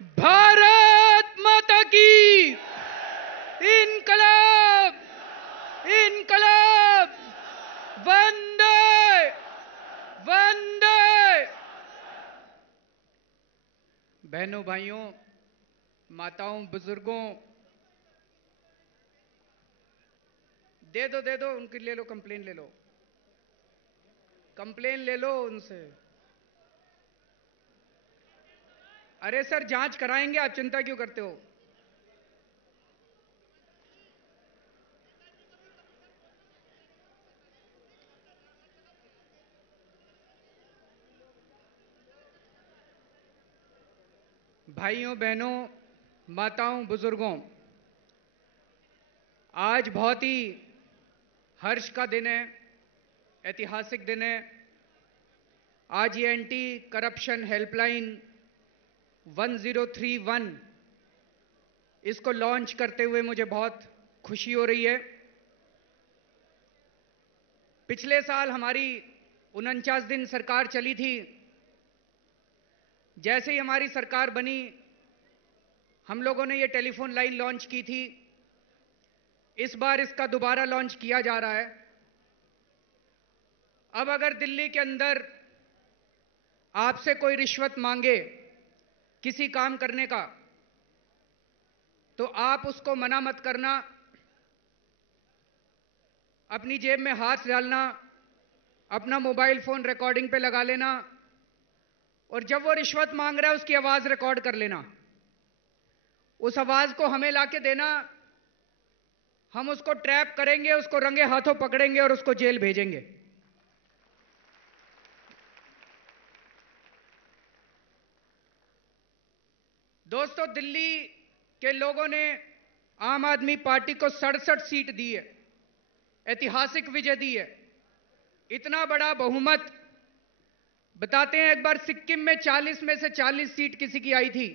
भारत माता की इनकलाब इनकलाब वंदे वंदे। बहनों भाइयों माताओं बुजुर्गों, दे दो उनकी, ले लो कंप्लेन, ले लो उनसे। अरे सर जांच कराएंगे, आप चिंता क्यों करते हो? भाइयों बहनों माताओं बुजुर्गों, आज बहुत ही हर्ष का दिन है, ऐतिहासिक दिन है। आज ये एंटी करप्शन हेल्पलाइन 1031 इसको लॉन्च करते हुए मुझे बहुत खुशी हो रही है। पिछले साल हमारी 49 दिन सरकार चली थी। जैसे ही हमारी सरकार बनी, हम लोगों ने ये टेलीफोन लाइन लॉन्च की थी। इस बार इसका दोबारा लॉन्च किया जा रहा है। अब अगर दिल्ली के अंदर आपसे कोई रिश्वत मांगे किसी काम करने का, तो आप उसको मना मत करना, अपनी जेब में हाथ डालना, अपना मोबाइल फोन रिकॉर्डिंग पे लगा लेना, और जब वो रिश्वत मांग रहा है उसकी आवाज रिकॉर्ड कर लेना। उस आवाज को हमें लाके देना, हम उसको ट्रैप करेंगे, उसको रंगे हाथों पकड़ेंगे और उसको जेल भेजेंगे। दोस्तों, दिल्ली के लोगों ने आम आदमी पार्टी को 67 सीट दी है, ऐतिहासिक विजय दी है, इतना बड़ा बहुमत। बताते हैं, एक बार सिक्किम में 40 में से 40 सीट किसी की आई थी,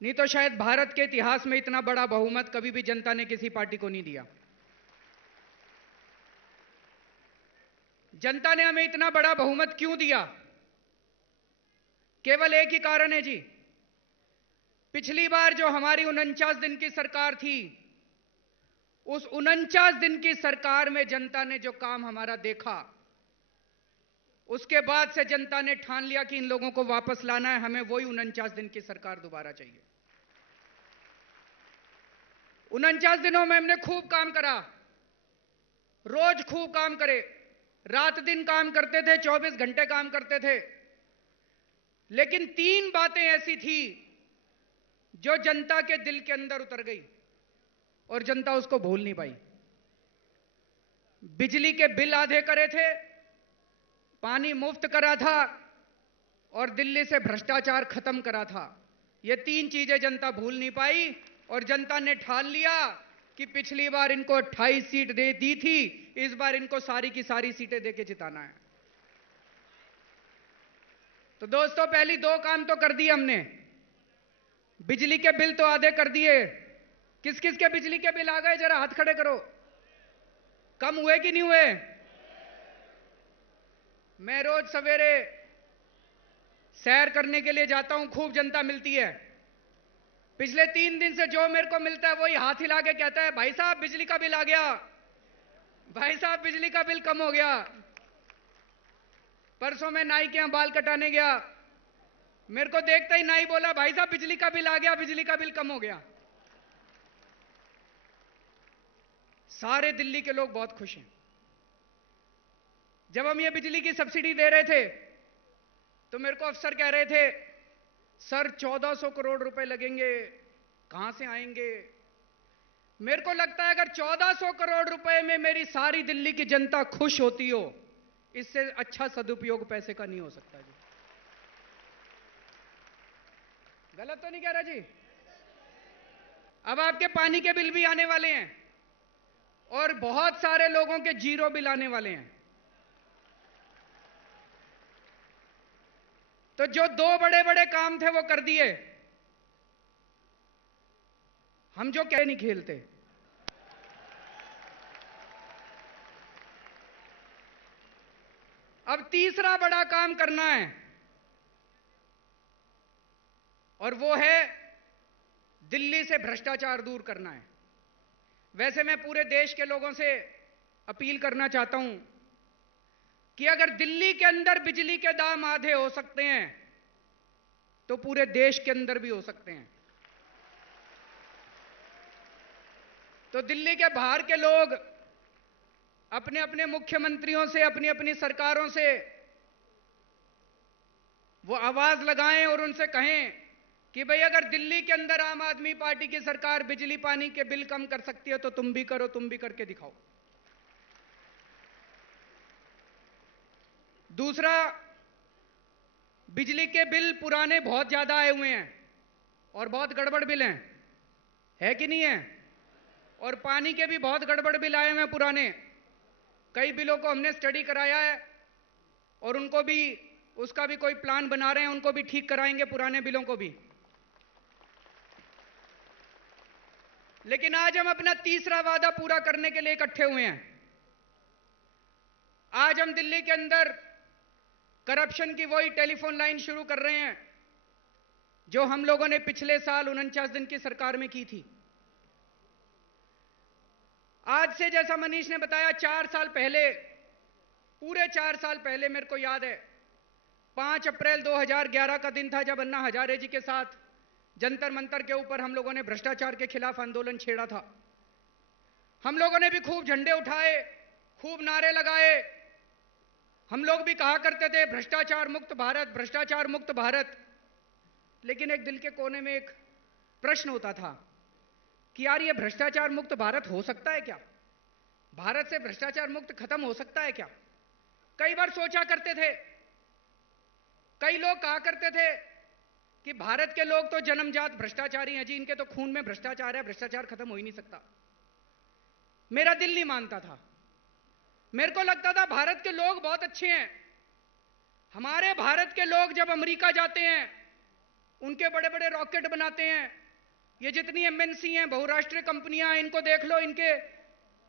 नहीं तो शायद भारत के इतिहास में इतना बड़ा बहुमत कभी भी जनता ने किसी पार्टी को नहीं दिया। जनता ने हमें इतना बड़ा बहुमत क्यों दिया? केवल एक ही कारण है जी। पिछली बार जो हमारी 49 दिन की सरकार थी, उस 49 दिन की सरकार में जनता ने जो काम हमारा देखा, उसके बाद से जनता ने ठान लिया कि इन लोगों को वापस लाना है, हमें वही 49 दिन की सरकार दोबारा चाहिए। 49 दिनों में हमने खूब काम करा, रोज खूब काम करे, रात दिन काम करते थे, 24 घंटे काम करते थे। लेकिन 3 बातें ऐसी थी जो जनता के दिल के अंदर उतर गई और जनता उसको भूल नहीं पाई। बिजली के बिल आधे करे थे, पानी मुफ्त करा था, और दिल्ली से भ्रष्टाचार खत्म करा था। ये 3 चीजें जनता भूल नहीं पाई, और जनता ने ठान लिया कि पिछली बार इनको 28 सीट दे दी थी, इस बार इनको सारी की सारी सीटें देके जिताना है। तो दोस्तों, पहली 2 काम तो कर दिए हमने। बिजली के बिल तो आधे कर दिए। किस किस के बिजली के बिल आ गए, जरा हाथ खड़े करो। कम हुए कि नहीं हुए? मैं रोज सवेरे सैर करने के लिए जाता हूं, खूब जनता मिलती है। पिछले 3 दिन से जो मेरे को मिलता है वही हाथ हिला के कहता है, भाई साहब बिजली का बिल आ गया, भाई साहब बिजली का बिल कम हो गया। परसों मैं नाई के यहां बाल कटाने गया, मेरे को देखता ही नाई बोला, भाई साहब बिजली का बिल आ गया, बिजली का बिल कम हो गया। सारे दिल्ली के लोग बहुत खुश हैं। जब हम ये बिजली की सब्सिडी दे रहे थे, तो मेरे को अफसर कह रहे थे, सर 1400 करोड़ रुपए लगेंगे, कहां से आएंगे? मेरे को लगता है अगर 1400 करोड़ रुपए में मेरी सारी दिल्ली की जनता खुश होती हो, इससे अच्छा सदुपयोग पैसे का नहीं हो सकता जी। गलत तो नहीं कह रहा जी? अब आपके पानी के बिल भी आने वाले हैं, और बहुत सारे लोगों के जीरो बिल आने वाले हैं। तो जो 2 बड़े बड़े काम थे वो कर दिए। हम जो कह नहीं खेलते। अब तीसरा बड़ा काम करना है। और वो है दिल्ली से भ्रष्टाचार दूर करना है। वैसे मैं पूरे देश के लोगों से अपील करना चाहता हूं कि अगर दिल्ली के अंदर बिजली के दाम आधे हो सकते हैं तो पूरे देश के अंदर भी हो सकते हैं। तो दिल्ली के बाहर के लोग अपने अपने मुख्यमंत्रियों से, अपनी अपनी सरकारों से वो आवाज लगाएं और उनसे कहें कि भाई अगर दिल्ली के अंदर आम आदमी पार्टी की सरकार बिजली पानी के बिल कम कर सकती है तो तुम भी करो, तुम भी करके दिखाओ। दूसरा, बिजली के बिल पुराने बहुत ज्यादा आए हुए हैं और बहुत गड़बड़ बिल हैं, है कि नहीं है? और पानी के भी बहुत गड़बड़ बिल आए हुए हैं पुराने। कई बिलों को हमने स्टडी कराया है और उनको भी, उसका भी कोई प्लान बना रहे हैं, उनको भी ठीक कराएंगे, पुराने बिलों को भी। लेकिन आज हम अपना तीसरा वादा पूरा करने के लिए इकट्ठे हुए हैं। आज हम दिल्ली के अंदर करप्शन की वही टेलीफोन लाइन शुरू कर रहे हैं जो हम लोगों ने पिछले साल 49 दिन की सरकार में की थी। आज से, जैसा मनीष ने बताया, 4 साल पहले, पूरे 4 साल पहले, मेरे को याद है 5 अप्रैल 2011 का दिन था जब अन्ना हजारे जी के साथ जंतर मंतर के ऊपर हम लोगों ने भ्रष्टाचार के खिलाफ आंदोलन छेड़ा था। हम लोगों ने भी खूब झंडे उठाए, खूब नारे लगाए। हम लोग भी कहा करते थे भ्रष्टाचार मुक्त भारत, भ्रष्टाचार मुक्त भारत। लेकिन एक दिल के कोने में एक प्रश्न होता था कि यार ये भ्रष्टाचार मुक्त भारत हो सकता है क्या? भारत से भ्रष्टाचार मुक्त खत्म हो सकता है क्या? कई बार सोचा करते थे। कई लोग कहा करते थे कि भारत के लोग तो जन्मजात भ्रष्टाचारी हैं जी, इनके तो खून में भ्रष्टाचार है, भ्रष्टाचार खत्म हो ही नहीं सकता। मेरा दिल नहीं मानता था। मेरे को लगता था भारत के लोग बहुत अच्छे हैं। हमारे भारत के लोग जब अमेरिका जाते हैं, उनके बड़े बड़े रॉकेट बनाते हैं। ये जितनी एमएनसी हैं, बहुराष्ट्रीय कंपनियां हैं, इनको देख लो, इनके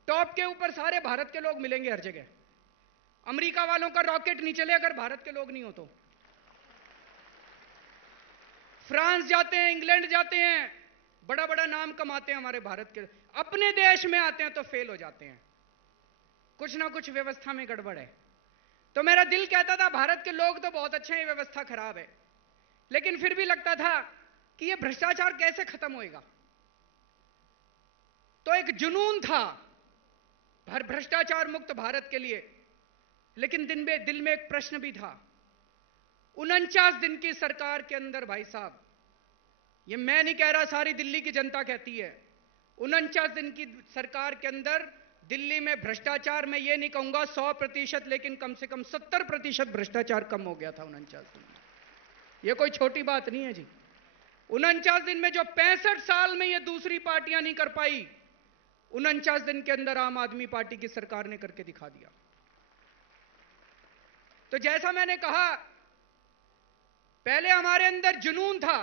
टॉप के ऊपर सारे भारत के लोग मिलेंगे हर जगह। अमेरिका वालों का रॉकेट नहीं चले अगर भारत के लोग नहीं हो तो। फ्रांस जाते हैं, इंग्लैंड जाते हैं, बड़ा बड़ा नाम कमाते हैं हमारे भारत के। अपने देश में आते हैं तो फेल हो जाते हैं, कुछ ना कुछ व्यवस्था में गड़बड़ है। तो मेरा दिल कहता था भारत के लोग तो बहुत अच्छे हैं, व्यवस्था खराब है। लेकिन फिर भी लगता था कि ये भ्रष्टाचार कैसे खत्म होएगा। तो एक जुनून था भ्रष्टाचार मुक्त भारत के लिए। लेकिन दिल में एक प्रश्न भी था। 49 दिन की सरकार के अंदर, भाई साहब, ये मैं नहीं कह रहा, सारी दिल्ली की जनता कहती है, 49 दिन की सरकार के अंदर दिल्ली में भ्रष्टाचार, मैं ये नहीं कहूंगा 100%, लेकिन कम से कम 70% भ्रष्टाचार कम हो गया था 49 दिन में। ये कोई छोटी बात नहीं है जी। 49 दिन में जो 65 साल में ये दूसरी पार्टियां नहीं कर पाई, 49 दिन के अंदर आम आदमी पार्टी की सरकार ने करके दिखा दिया। तो जैसा मैंने कहा, पहले हमारे अंदर जुनून था,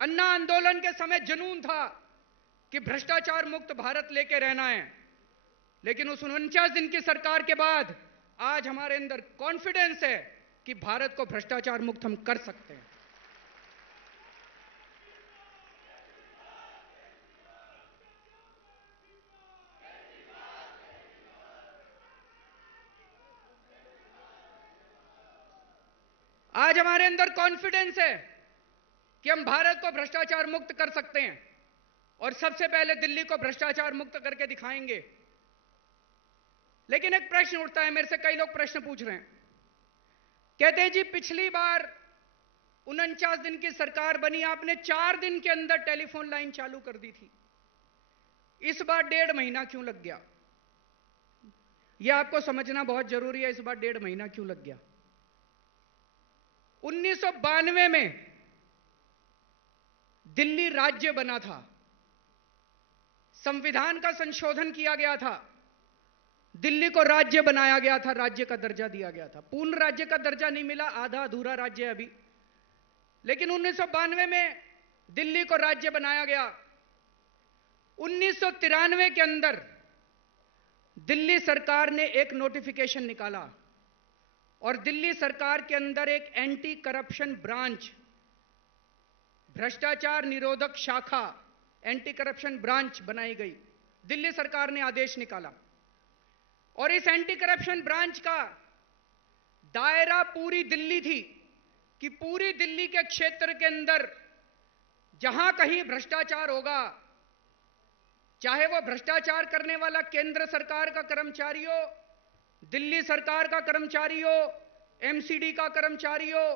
अन्ना आंदोलन के समय जुनून था कि भ्रष्टाचार मुक्त भारत लेके रहना है। लेकिन उस 49 दिन की सरकार के बाद आज हमारे अंदर कॉन्फिडेंस है कि भारत को भ्रष्टाचार मुक्त हम कर सकते हैं। आज हमारे अंदर कॉन्फिडेंस है कि हम भारत को भ्रष्टाचार मुक्त कर सकते हैं और सबसे पहले दिल्ली को भ्रष्टाचार मुक्त करके दिखाएंगे। लेकिन एक प्रश्न उठता है, मेरे से कई लोग प्रश्न पूछ रहे हैं, कहते हैं जी पिछली बार 49 दिन की सरकार बनी, आपने 4 दिन के अंदर टेलीफोन लाइन चालू कर दी थी, इस बार 1.5 महीना क्यों लग गया? यह आपको समझना बहुत जरूरी है, इस बार 1.5 महीना क्यों लग गया। 1992 में दिल्ली राज्य बना था, संविधान का संशोधन किया गया था, दिल्ली को राज्य बनाया गया था, राज्य का दर्जा दिया गया था। पूर्ण राज्य का दर्जा नहीं मिला, आधा अधूरा राज्य है अभी। लेकिन 1992 में दिल्ली को राज्य बनाया गया। 1993 के अंदर दिल्ली सरकार ने एक नोटिफिकेशन निकाला और दिल्ली सरकार के अंदर एक एंटी करप्शन ब्रांच भ्रष्टाचार निरोधक शाखा, एंटी करप्शन ब्रांच बनाई गई। दिल्ली सरकार ने आदेश निकाला और इस एंटी करप्शन ब्रांच का दायरा पूरी दिल्ली थी कि पूरी दिल्ली के क्षेत्र के अंदर जहां कहीं भ्रष्टाचार होगा, चाहे वो भ्रष्टाचार करने वाला केंद्र सरकार का कर्मचारी हो, दिल्ली सरकार का कर्मचारी हो, एमसीडी का कर्मचारी हो,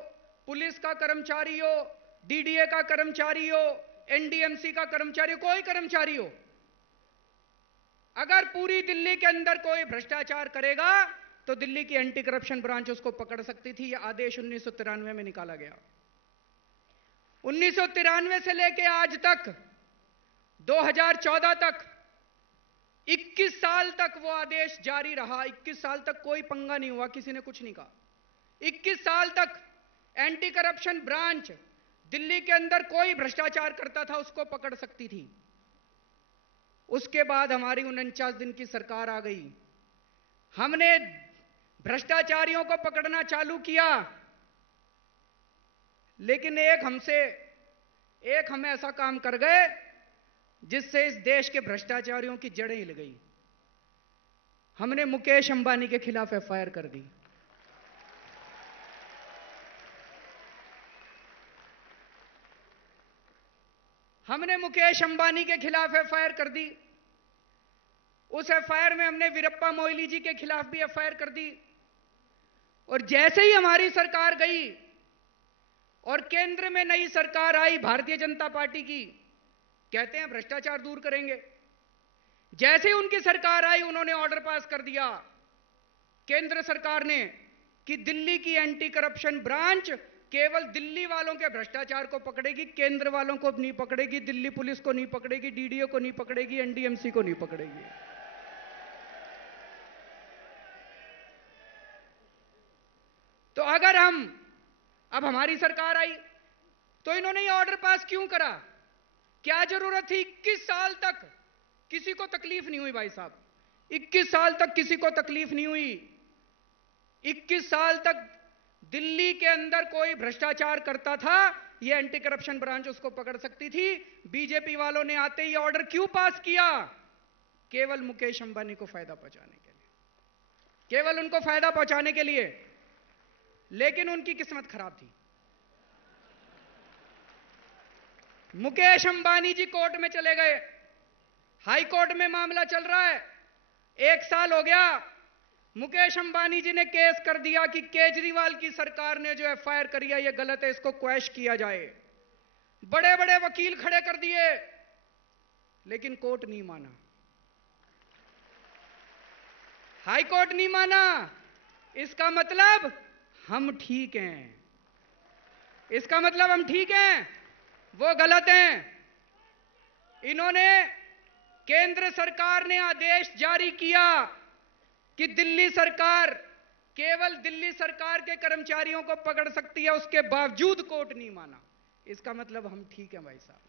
पुलिस का कर्मचारी हो, डीडीए का कर्मचारी हो, एनडीएमसी का कर्मचारी हो, कोई कर्मचारी हो, अगर पूरी दिल्ली के अंदर कोई भ्रष्टाचार करेगा तो दिल्ली की एंटी करप्शन ब्रांच उसको पकड़ सकती थी। यह आदेश 1993 में निकाला गया। 1993 से लेकर आज तक 2014 तक 21 साल तक वो आदेश जारी रहा। 21 साल तक कोई पंगा नहीं हुआ, किसी ने कुछ नहीं कहा। 21 साल तक एंटी करप्शन ब्रांच दिल्ली के अंदर कोई भ्रष्टाचार करता था उसको पकड़ सकती थी। उसके बाद हमारी 49 दिन की सरकार आ गई। हमने भ्रष्टाचारियों को पकड़ना चालू किया, लेकिन एक हम ऐसा काम कर गए जिससे इस देश के भ्रष्टाचारियों की जड़ें हिल गई। हमने मुकेश अंबानी के खिलाफ एफआईआर कर दी। हमने मुकेश अंबानी के खिलाफ एफआईआर कर दी। उस एफआईआर में हमने वीरप्पा मोइली जी के खिलाफ भी एफआईआर कर दी। और जैसे ही हमारी सरकार गई और केंद्र में नई सरकार आई भारतीय जनता पार्टी की, कहते हैं भ्रष्टाचार दूर करेंगे। जैसे ही उनकी सरकार आई उन्होंने ऑर्डर पास कर दिया केंद्र सरकार ने कि दिल्ली की एंटी करप्शन ब्रांच केवल दिल्ली वालों के भ्रष्टाचार को पकड़ेगी, केंद्र वालों को नहीं पकड़ेगी, दिल्ली पुलिस को नहीं पकड़ेगी, डीडीओ को नहीं पकड़ेगी, एनडीएमसी को नहीं पकड़ेगी। तो अगर अब हमारी सरकार आई तो इन्होंने ये ऑर्डर पास क्यों करा? क्या जरूरत थी? 21 साल तक किसी को तकलीफ नहीं हुई भाई साहब। 21 साल तक किसी को तकलीफ नहीं हुई। 21 साल तक दिल्ली के अंदर कोई भ्रष्टाचार करता था, ये एंटी करप्शन ब्रांच उसको पकड़ सकती थी। बीजेपी वालों ने आते ही ऑर्डर क्यों पास किया? केवल मुकेश अंबानी को फायदा पहुंचाने के लिए, केवल उनको फायदा पहुंचाने के लिए। लेकिन उनकी किस्मत खराब थी। मुकेश अंबानी जी कोर्ट में चले गए, हाई कोर्ट में मामला चल रहा है, 1 साल हो गया। मुकेश अंबानी जी ने केस कर दिया कि केजरीवाल की सरकार ने जो एफआईआर करी है ये गलत है, इसको क्वैश किया जाए। बड़े बड़े वकील खड़े कर दिए, लेकिन कोर्ट नहीं माना, हाई कोर्ट नहीं माना। इसका मतलब हम ठीक हैं, इसका मतलब हम ठीक हैं, वो गलत हैं। इन्होंने, केंद्र सरकार ने आदेश जारी किया कि दिल्ली सरकार केवल दिल्ली सरकार के कर्मचारियों को पकड़ सकती है, उसके बावजूद कोर्ट नहीं माना। इसका मतलब हम ठीक हैं भाई साहब।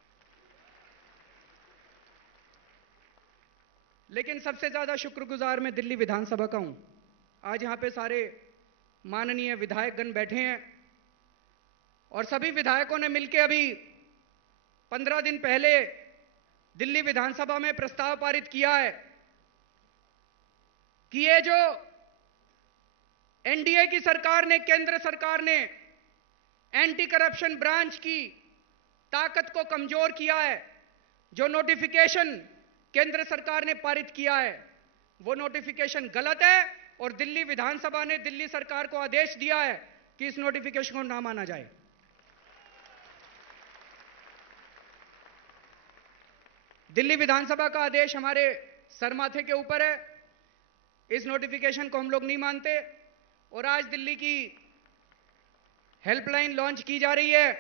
लेकिन सबसे ज्यादा शुक्रगुजार मैं दिल्ली विधानसभा का हूं। आज यहां पे सारे माननीय विधायकगण बैठे हैं और सभी विधायकों ने मिलकर अभी 15 दिन पहले दिल्ली विधानसभा में प्रस्ताव पारित किया है कि ये जो एनडीए की सरकार ने, केंद्र सरकार ने एंटी करप्शन ब्रांच की ताकत को कमजोर किया है, जो नोटिफिकेशन केंद्र सरकार ने पारित किया है वो नोटिफिकेशन गलत है और दिल्ली विधानसभा ने दिल्ली सरकार को आदेश दिया है कि इस नोटिफिकेशन को ना माना जाए। दिल्ली विधानसभा का आदेश हमारे सरमाथे के ऊपर है। इस नोटिफिकेशन को हम लोग नहीं मानते और आज दिल्ली की हेल्पलाइन लॉन्च की जा रही है।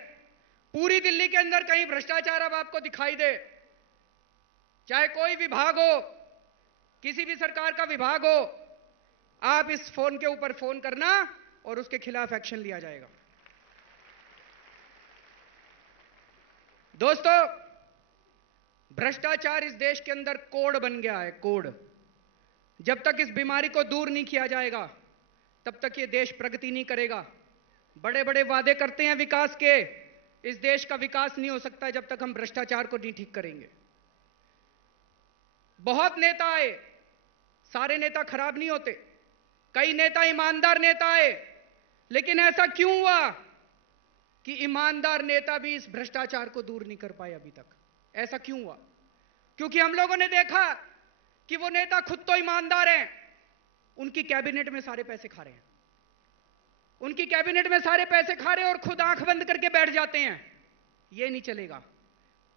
पूरी दिल्ली के अंदर कहीं भ्रष्टाचार अब आपको दिखाई दे, चाहे कोई विभाग हो, किसी भी सरकार का विभाग हो, आप इस फोन के ऊपर फोन करना और उसके खिलाफ एक्शन लिया जाएगा। दोस्तों, भ्रष्टाचार इस देश के अंदर कोड़ बन गया है, कोड़। जब तक इस बीमारी को दूर नहीं किया जाएगा तब तक ये देश प्रगति नहीं करेगा। बड़े बड़े वादे करते हैं विकास के, इस देश का विकास नहीं हो सकता जब तक हम भ्रष्टाचार को नहीं ठीक करेंगे। बहुत नेता आए, सारे नेता खराब नहीं होते, कई नेता ईमानदार नेता आए, लेकिन ऐसा क्यों हुआ कि ईमानदार नेता भी इस भ्रष्टाचार को दूर नहीं कर पाए अभी तक? ऐसा क्यों हुआ? क्योंकि हम लोगों ने देखा कि वो नेता खुद तो ईमानदार हैं, उनकी कैबिनेट में सारे पैसे खा रहे हैं, उनकी कैबिनेट में सारे पैसे खा रहे हैं और खुद आंख बंद करके बैठ जाते हैं। ये नहीं चलेगा,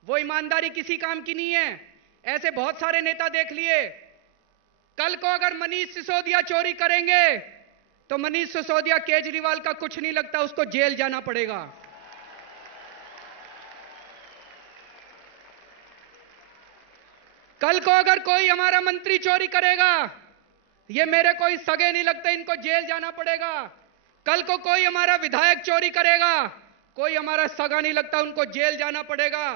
वो ईमानदारी किसी काम की नहीं है। ऐसे बहुत सारे नेता देख लिए। कल को अगर मनीष सिसोदिया चोरी करेंगे तो मनीष सिसोदिया केजरीवाल का कुछ नहीं लगता, उसको जेल जाना पड़ेगा। कल को अगर कोई हमारा मंत्री चोरी करेगा, ये मेरे कोई सगे नहीं लगते, इनको जेल जाना पड़ेगा। कल को कोई हमारा विधायक चोरी करेगा, कोई हमारा सगा नहीं लगता, उनको जेल जाना पड़ेगा।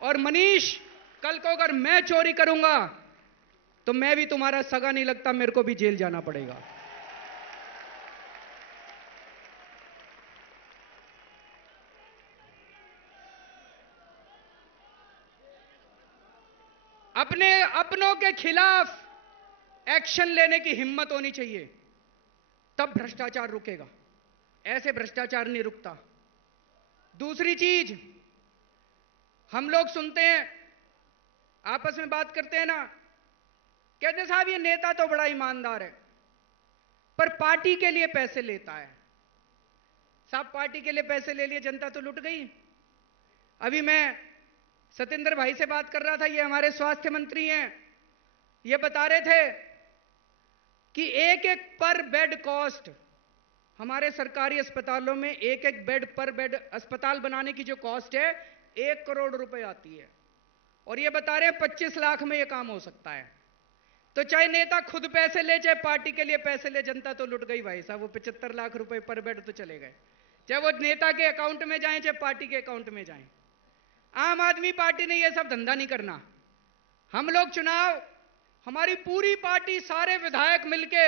और मनीष, कल को अगर मैं चोरी करूंगा तो मैं भी तुम्हारा सगा नहीं लगता, मेरे को भी जेल जाना पड़ेगा। अपनों के खिलाफ एक्शन लेने की हिम्मत होनी चाहिए, तब भ्रष्टाचार रुकेगा। ऐसे भ्रष्टाचार नहीं रुकता। दूसरी चीज, हम लोग सुनते हैं, आपस में बात करते हैं ना, कहते साहब ये नेता तो बड़ा ईमानदार है पर पार्टी के लिए पैसे लेता है। साहब पार्टी के लिए पैसे ले लिए, जनता तो लुट गई। अभी मैं सतेंद्र भाई से बात कर रहा था, ये हमारे स्वास्थ्य मंत्री हैं, ये बता रहे थे कि एक एक पर बेड कॉस्ट, हमारे सरकारी अस्पतालों में एक एक बेड पर बेड अस्पताल बनाने की जो कॉस्ट है 1 करोड़ रुपए आती है। और ये बता रहे हैं 25 लाख में ये काम हो सकता है। तो चाहे नेता खुद पैसे ले, चाहे पार्टी के लिए पैसे ले, जनता तो लुट गई भाई साहब। वो 75 लाख रुपए पर बेड तो चले गए, चाहे वो नेता के अकाउंट में जाएं चाहे पार्टी के अकाउंट में जाएं। आम आदमी पार्टी ने ये सब धंधा नहीं करना। हम लोग चुनाव, हमारी पूरी पार्टी, सारे विधायक मिलके,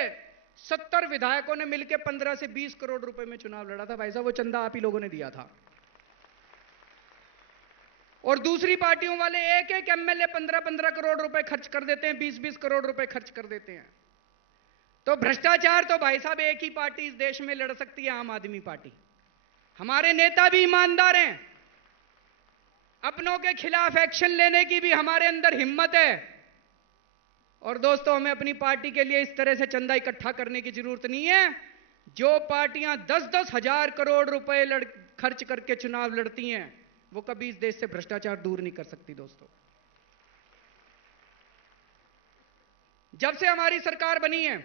70 विधायकों ने मिलके 15 से 20 करोड़ रुपए में चुनाव लड़ा था भाई साहब। वो चंदा आप ही लोगों ने दिया था। और दूसरी पार्टियों वाले एक एक एमएलए 15-15 करोड़ रुपए खर्च कर देते हैं, 20-20 करोड़ रुपए खर्च कर देते हैं। तो भ्रष्टाचार तो भाई साहब एक ही पार्टी इस देश में लड़ सकती है, आम आदमी पार्टी। हमारे नेता भी ईमानदार हैं, अपनों के खिलाफ एक्शन लेने की भी हमारे अंदर हिम्मत है। और दोस्तों, हमें अपनी पार्टी के लिए इस तरह से चंदा इकट्ठा करने की जरूरत नहीं है। जो पार्टियां 10-10 हजार करोड़ रुपए खर्च करके चुनाव लड़ती हैं, वो कभी इस देश से भ्रष्टाचार दूर नहीं कर सकती। दोस्तों, जब से हमारी सरकार बनी है,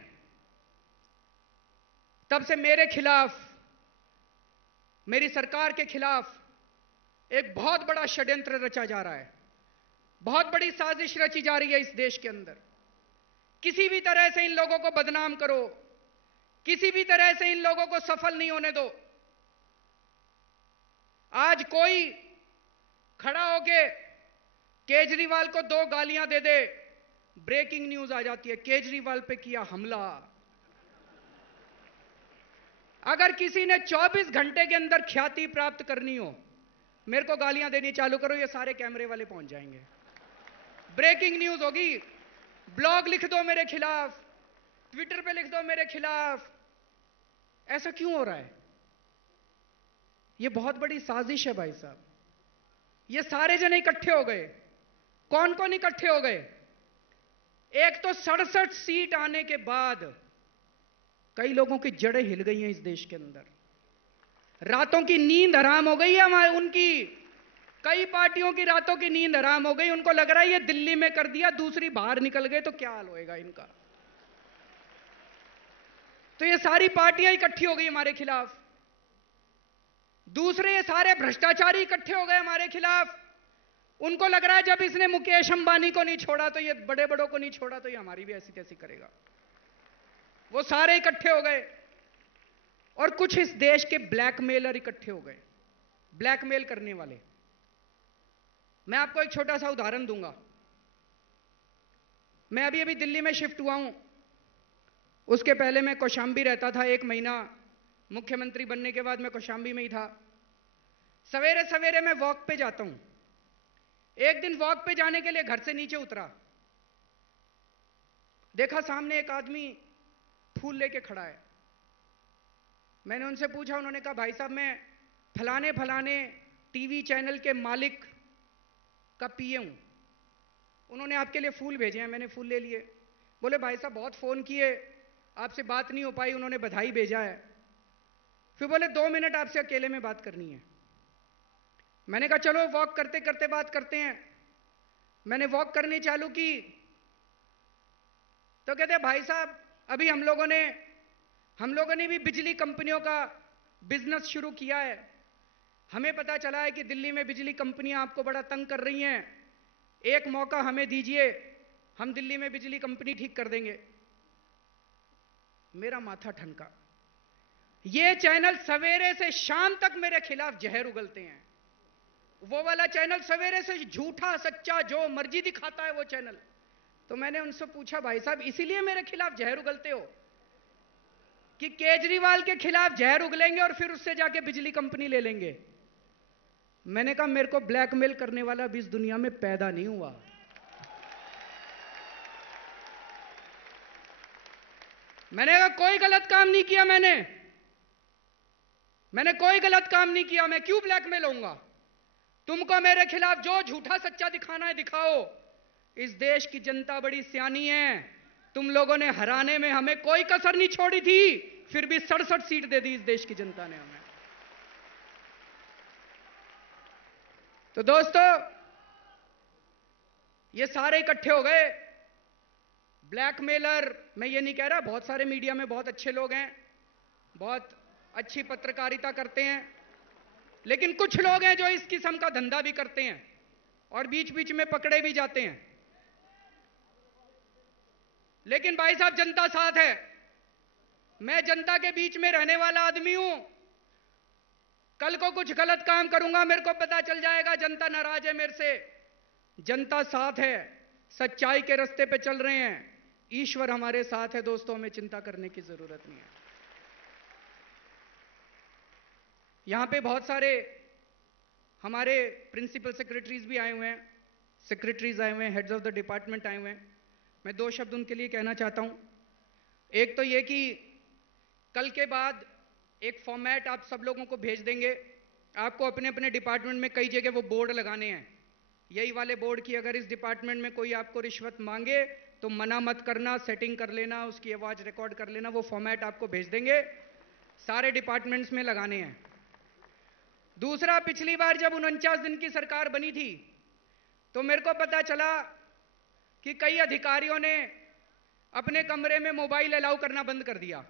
तब से मेरे खिलाफ, मेरी सरकार के खिलाफ एक बहुत बड़ा षड्यंत्र रचा जा रहा है, बहुत बड़ी साजिश रची जा रही है इस देश के अंदर। किसी भी तरह से इन लोगों को बदनाम करो, किसी भी तरह से इन लोगों को सफल नहीं होने दो। आज कोई खड़ा होके केजरीवाल को 2 गालियां दे दे, ब्रेकिंग न्यूज आ जाती है, केजरीवाल पे किया हमला। अगर किसी ने 24 घंटे के अंदर ख्याति प्राप्त करनी हो, मेरे को गालियां देनी चालू करो, ये सारे कैमरे वाले पहुंच जाएंगे। ब्रेकिंग न्यूज होगी, ब्लॉग लिख दो मेरे खिलाफ, ट्विटर पे लिख दो मेरे खिलाफ। ऐसा क्यों हो रहा है? ये बहुत बड़ी साजिश है भाई साहब। ये सारे जने इकट्ठे हो गए। कौन कौन इकट्ठे हो गए? एक तो 67 सीट आने के बाद कई लोगों की जड़ें हिल गई हैं इस देश के अंदर। रातों की नींद हराम हो गई है हमारी, उनकी कई पार्टियों की रातों की नींद हराम हो गई। उनको लग रहा है ये दिल्ली में कर दिया, दूसरी बाहर निकल गए तो क्या हाल होएगा इनका। तो ये सारी पार्टियां इकट्ठी हो गई हमारे खिलाफ। दूसरे ये सारे भ्रष्टाचारी इकट्ठे हो गए हमारे खिलाफ। उनको लग रहा है जब इसने मुकेश अंबानी को नहीं छोड़ा तो ये बड़े बड़ों को नहीं छोड़ा तो ये हमारी भी ऐसी तैसी करेगा। वो सारे इकट्ठे हो गए। और कुछ इस देश के ब्लैकमेलर इकट्ठे हो गए, ब्लैकमेल करने वाले। मैं आपको एक छोटा सा उदाहरण दूंगा। मैं अभी अभी दिल्ली में शिफ्ट हुआ हूं। उसके पहले मैं कौशाम्बी रहता था 1 महीना। मुख्यमंत्री बनने के बाद मैं कौशाम्बी में ही था। सवेरे सवेरे मैं वॉक पे जाता हूं। एक दिन वॉक पे जाने के लिए घर से नीचे उतरा, देखा सामने एक आदमी फूल लेके खड़ा है। मैंने उनसे पूछा, उन्होंने कहा भाई साहब मैं फलाने फलाने टीवी चैनल के मालिक का पीए हूं, उन्होंने आपके लिए फूल भेजे हैं। मैंने फूल ले लिए। बोले भाई साहब बहुत फोन किए, आपसे बात नहीं हो पाई, उन्होंने बधाई भेजा है। फिर बोले 2 मिनट आपसे अकेले में बात करनी है। मैंने कहा चलो वॉक करते करते बात करते हैं। मैंने वॉक करनी चालू की तो कहते भाई साहब अभी हम लोगों ने भी बिजली कंपनियों का बिजनेस शुरू किया है। हमें पता चला है कि दिल्ली में बिजली कंपनियां आपको बड़ा तंग कर रही हैं, एक मौका हमें दीजिए, हम दिल्ली में बिजली कंपनी ठीक कर देंगे। मेरा माथा ठनका। ये चैनल सवेरे से शाम तक मेरे खिलाफ जहर उगलते हैं। वो वाला चैनल सवेरे से झूठा सच्चा जो मर्जी दिखाता है वो चैनल। तो मैंने उनसे पूछा भाई साहब इसीलिए मेरे खिलाफ जहर उगलते हो कि केजरीवाल के खिलाफ जहर उगलेंगे और फिर उससे जाके बिजली कंपनी ले लेंगे? मैंने कहा मेरे को ब्लैकमेल करने वाला भी इस दुनिया में पैदा नहीं हुआ। मैंने कहा कोई गलत काम नहीं किया, मैंने कोई गलत काम नहीं किया, मैं क्यों ब्लैकमेल होऊंगा? तुमको मेरे खिलाफ जो झूठा सच्चा दिखाना है दिखाओ। इस देश की जनता बड़ी सियानी है, तुम लोगों ने हराने में हमें कोई कसर नहीं छोड़ी थी, फिर भी 67 सीट दे दी इस देश की जनता ने हमें। तो दोस्तों ये सारे इकट्ठे हो गए ब्लैकमेलर। मैं ये नहीं कह रहा, बहुत सारे मीडिया में बहुत अच्छे लोग हैं, बहुत अच्छी पत्रकारिता करते हैं, लेकिन कुछ लोग हैं जो इस किस्म का धंधा भी करते हैं और बीच बीच में पकड़े भी जाते हैं। लेकिन भाई साहब जनता साथ है, मैं जनता के बीच में रहने वाला आदमी हूं। कल को कुछ गलत काम करूंगा, मेरे को पता चल जाएगा जनता नाराज है मेरे से। जनता साथ है, सच्चाई के रास्ते पे चल रहे हैं, ईश्वर हमारे साथ है दोस्तों, हमें चिंता करने की जरूरत नहीं है। यहां पे बहुत सारे हमारे प्रिंसिपल सेक्रेटरीज भी आए हुए हैं, सेक्रेटरीज आए हुए हैं, हेड्स ऑफ द डिपार्टमेंट आए हुए हैं। मैं 2 शब्द उनके लिए कहना चाहता हूं। एक तो ये कि कल के बाद एक फॉर्मेट आप सब लोगों को भेज देंगे। आपको अपने अपने डिपार्टमेंट में कई जगह वो बोर्ड लगाने हैं, यही वाले बोर्ड की अगर इस डिपार्टमेंट में कोई आपको रिश्वत मांगे तो मना मत करना, सेटिंग कर लेना, उसकी आवाज रिकॉर्ड कर लेना। वो फॉर्मेट आपको भेज देंगे, सारे डिपार्टमेंट्स में लगाने हैं। दूसरा, पिछली बार जब 49 दिन की सरकार बनी थी तो मेरे को पता चला कि कई अधिकारियों ने अपने कमरे में मोबाइल अलाउ करना बंद कर दिया।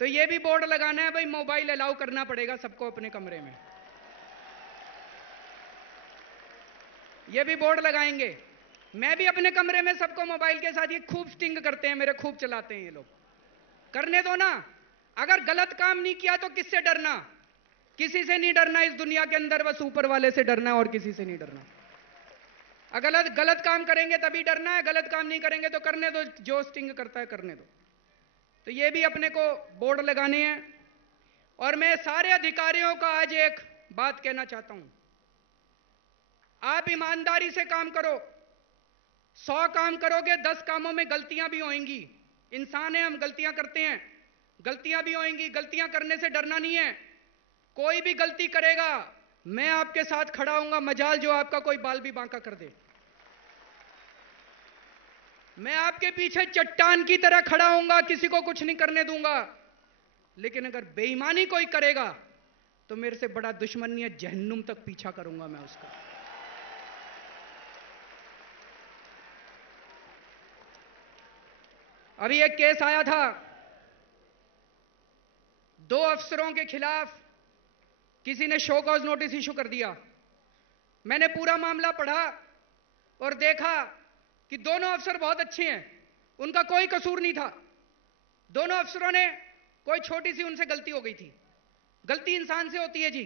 तो ये भी बोर्ड लगाना है भाई, मोबाइल अलाउ करना पड़ेगा सबको अपने कमरे में, ये भी बोर्ड लगाएंगे। मैं भी अपने कमरे में सबको मोबाइल के साथ, ये खूब स्टिंग करते हैं मेरे, खूब चलाते हैं ये लोग, करने दो ना। अगर गलत काम नहीं किया तो किससे डरना? किसी से नहीं डरना इस दुनिया के अंदर, बस ऊपर वाले से डरना और किसी से नहीं डरना। अगर गलत काम करेंगे तभी डरना है, गलत काम नहीं करेंगे तो करने दो, जो स्टिंग करता है करने दो। तो ये भी अपने को बोर्ड लगाने हैं। और मैं सारे अधिकारियों को आज एक बात कहना चाहता हूं, आप ईमानदारी से काम करो। 100 काम करोगे, 10 कामों में गलतियां भी होंगी, इंसान है हम, गलतियां करते हैं, गलतियां भी होंगी। गलतियां करने से डरना नहीं है, कोई भी गलती करेगा मैं आपके साथ खड़ा हूंगा, मजाल जो आपका कोई बाल भी बांका कर दे, मैं आपके पीछे चट्टान की तरह खड़ा हूंगा, किसी को कुछ नहीं करने दूंगा। लेकिन अगर बेईमानी कोई करेगा तो मेरे से बड़ा दुश्मन नहीं है, जहन्नुम तक पीछा करूंगा मैं उसका। अभी एक केस आया था, 2 अफसरों के खिलाफ किसी ने शो कॉज नोटिस इशू कर दिया। मैंने पूरा मामला पढ़ा और देखा कि दोनों अफसर बहुत अच्छे हैं, उनका कोई कसूर नहीं था। दोनों अफसरों ने, कोई छोटी सी उनसे गलती हो गई थी, गलती इंसान से होती है जी।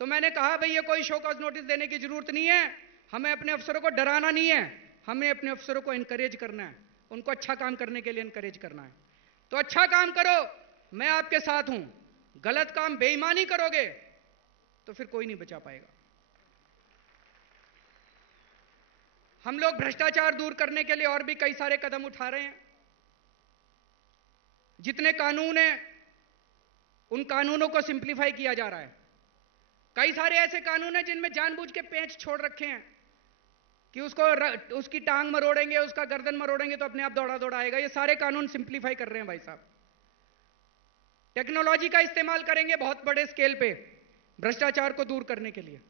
तो मैंने कहा भाई ये कोई शो कॉज नोटिस देने की जरूरत नहीं है, हमें अपने अफसरों को डराना नहीं है, हमें अपने अफसरों को इनकरेज करना है, उनको अच्छा काम करने के लिए इनकरेज करना है। तो अच्छा काम करो, मैं आपके साथ हूं। गलत काम, बेईमानी करोगे तो फिर कोई नहीं बचा पाएगा। हम लोग भ्रष्टाचार दूर करने के लिए और भी कई सारे कदम उठा रहे हैं। जितने कानून हैं उन कानूनों को सिंप्लीफाई किया जा रहा है। कई सारे ऐसे कानून हैं जिनमें जानबूझ के पेंच छोड़ रखे हैं कि उसकी टांग मरोड़ेंगे, उसका गर्दन मरोड़ेंगे तो अपने आप दौड़ा दौड़ा आएगा। ये सारे कानून सिंप्लीफाई कर रहे हैं भाई साहब। टेक्नोलॉजी का इस्तेमाल करेंगे बहुत बड़े स्केल पे भ्रष्टाचार को दूर करने के लिए।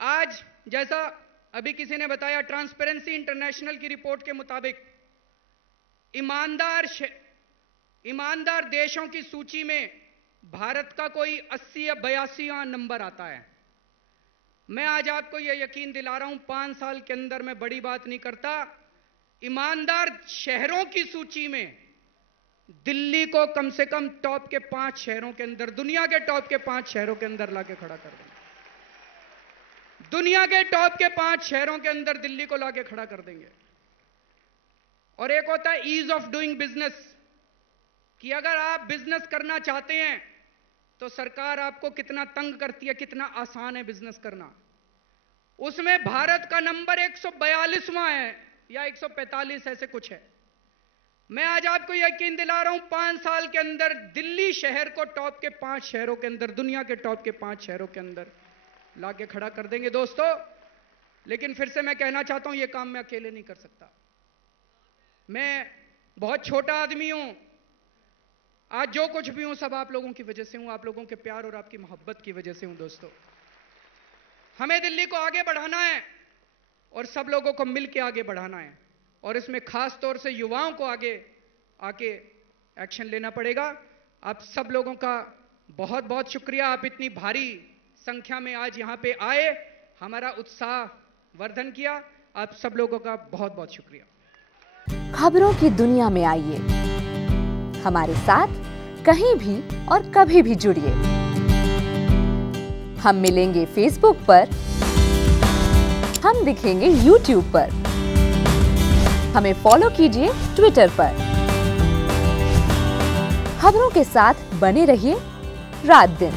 आज जैसा अभी किसी ने बताया, ट्रांसपेरेंसी इंटरनेशनल की रिपोर्ट के मुताबिक ईमानदार देशों की सूची में भारत का कोई 80 या 82वां नंबर आता है। मैं आज आपको यह यकीन दिला रहा हूं, 5 साल के अंदर मैं बड़ी बात नहीं करता, ईमानदार शहरों की सूची में दिल्ली को कम से कम टॉप के 5 शहरों के अंदर, दुनिया के टॉप के 5 शहरों के अंदर लाके खड़ा कर देंगे। दुनिया के टॉप के 5 शहरों के अंदर दिल्ली को लाके खड़ा कर देंगे। और एक होता है ईज ऑफ डूइंग बिजनेस, कि अगर आप बिजनेस करना चाहते हैं तो सरकार आपको कितना तंग करती है, कितना आसान है बिजनेस करना। उसमें भारत का नंबर 142वां है या 145 ऐसे कुछ है। मैं आज आपको यकीन दिला रहा हूं, 5 साल के अंदर दिल्ली शहर को टॉप के 5 शहरों के अंदर, दुनिया के टॉप के 5 शहरों के अंदर लाके खड़ा कर देंगे दोस्तों। लेकिन फिर से मैं कहना चाहता हूं, यह काम मैं अकेले नहीं कर सकता। मैं बहुत छोटा आदमी हूं। आज जो कुछ भी हूं सब आप लोगों की वजह से हूं, आप लोगों के प्यार और आपकी मोहब्बत की वजह से हूं दोस्तों। हमें दिल्ली को आगे बढ़ाना है और सब लोगों को मिलकर आगे बढ़ाना है, और इसमें खास तौर से युवाओं को आगे आके एक्शन लेना पड़ेगा। आप सब लोगों का बहुत बहुत शुक्रिया। आप इतनी भारी संख्या में आज यहां पे आए, हमारा उत्साह वर्धन किया। आप सब लोगों का बहुत बहुत शुक्रिया। खबरों की दुनिया में आइए, हमारे साथ कहीं भी और कभी भी जुड़िए। हम मिलेंगे फेसबुक पर, हम दिखेंगे यूट्यूब पर, हमें फॉलो कीजिए ट्विटर पर। खबरों के साथ बने रहिए रात दिन।